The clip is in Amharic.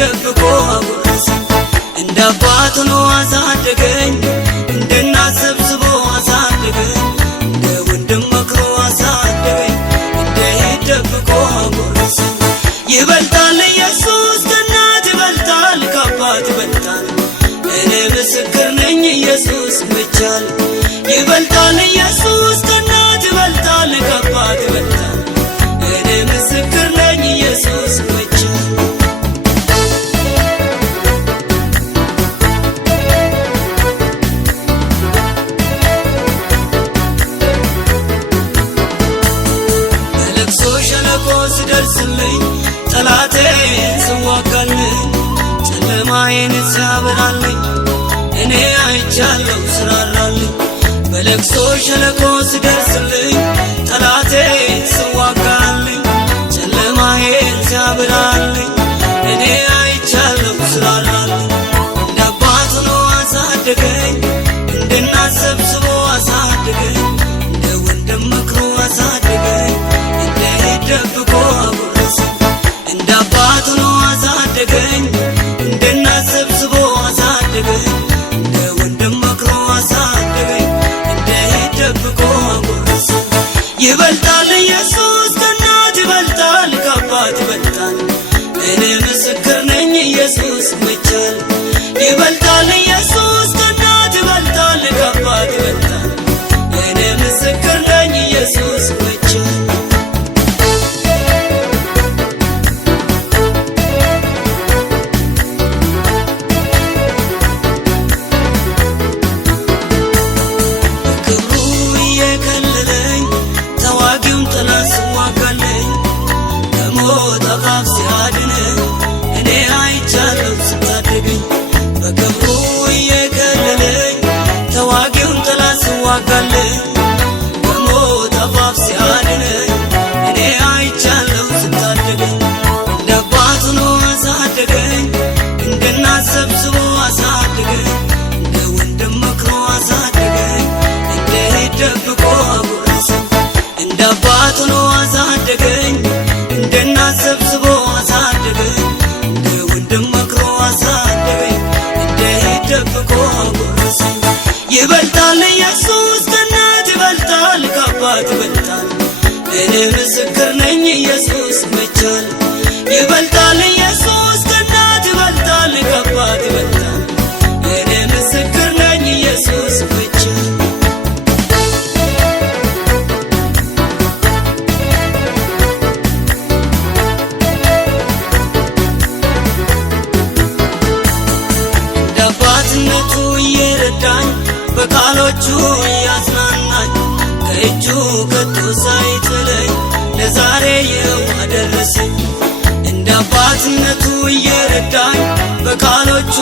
ደብቆ አጎረሰኝ። እንደ አባት ሆኖ አሳደገኝ፣ እንደ እናት ሰብስቦ አሳደገኝ፣ እንደ ወንድም መክሮ አሳደገኝ፣ እንደ እህት ደብቆ አጎረሰኝ። ይበልጣል ኢየሱስ ከእናት ይበልጣል ከአባት ይበልጣል። እኔ ምስክር ነኝ ኢየሱስ መቻል። ይበልጣል ኢየሱስ ከእናት ይበልጣል ከአባት ይበልጣል። እኔ ምስክር ነኝ ኢየሱስ መቻል። በለቅሶ ሸለቆ ሲደርስልኝ ጠላቴ ስዋጋልኝ ጨለማዬን ሲያበራልኝ እኔ አይቻለሁ ስራራልኝ። በለቅሶ ሸለቆ ሲደርስልኝ ጠላቴ ስዋጋልኝ ጨለማዬን ሲያበራልኝ እኔ አይቻለሁ ስራራልኝ። እንደ አባት ሆኖ አሳደገኝ፣ እንደ እናት ሰብስቦ አሳደገኝ፣ እንደ ወንድም መክሮ አሳደገኝ፣ እንደ እህት ደብቆ አጎረሰኝ። እንደ አባት ሆኖ አሳደገኝ፣ እንደ እናት ሰብስቦ አሳደገኝ፣ እንደ ወንድም መክሮ አሳደገኝ፣ እንደ እህት ደብቆ አጎረሰኝ። ይበልጣል ኢየሱስ ከእናት ይበልጣል ከአባት ይበልጣል። እኔ ምስክር ነኝ ኢየሱስ መቻል። ይበልጣል ኢየሱስ ከእናት ይበልጣል ከአባት ይበልጣል። እኔ ምስክር ነኝ ኢየሱስ መቻል። ከሞት ሲያድነኝ እኔ አይቻለሁ ስታደገኝ። በክብሩ እየከለለኝ ተዋጊውን ጠላት ስዋጋለኝ ከሞት አፋፍ ሲያድነኝ እኔ አይቻለሁ ስታደገኝ። እንደ አባት ሆኖ አሳደገኝ፣ እንደ እናት ሰብስቦ አሳደገኝ፣ እንደ ወንድም መክሮ አሳደገኝ፣ እንደ እህት ደብቆ አጎረሰኝ። እንደ አባት ሆኖ አሳደገኝ፣ እንደ እናት ሰብስቦ አሳደገኝ፣ እንደ ወንድም መክሮ አሳደገኝ፣ እንደ እህት ደብቆ አጎረሰኝ። ይበልጣል ኢየሱስ ከእናት ይበልጣል ከአባት ይበልጣል። እኔ ምስክር ነኝ ኢየሱስ መቻል። ይበልጣል ኢየሱስ ከእናት ይበልጣል ከአባት ይበልጣል። እኔ ምስክር ነኝ ኢየሱስ መቻል። አባትነቱ እየረዳኝ በቃሎቹ እያጽናናኝ ከእጁ ከቶ ሳይጥለኝ ለዛሬ ይኸው አደረሰኝ። እንደ አባትነቱ እየረዳኝ በቃሎቹ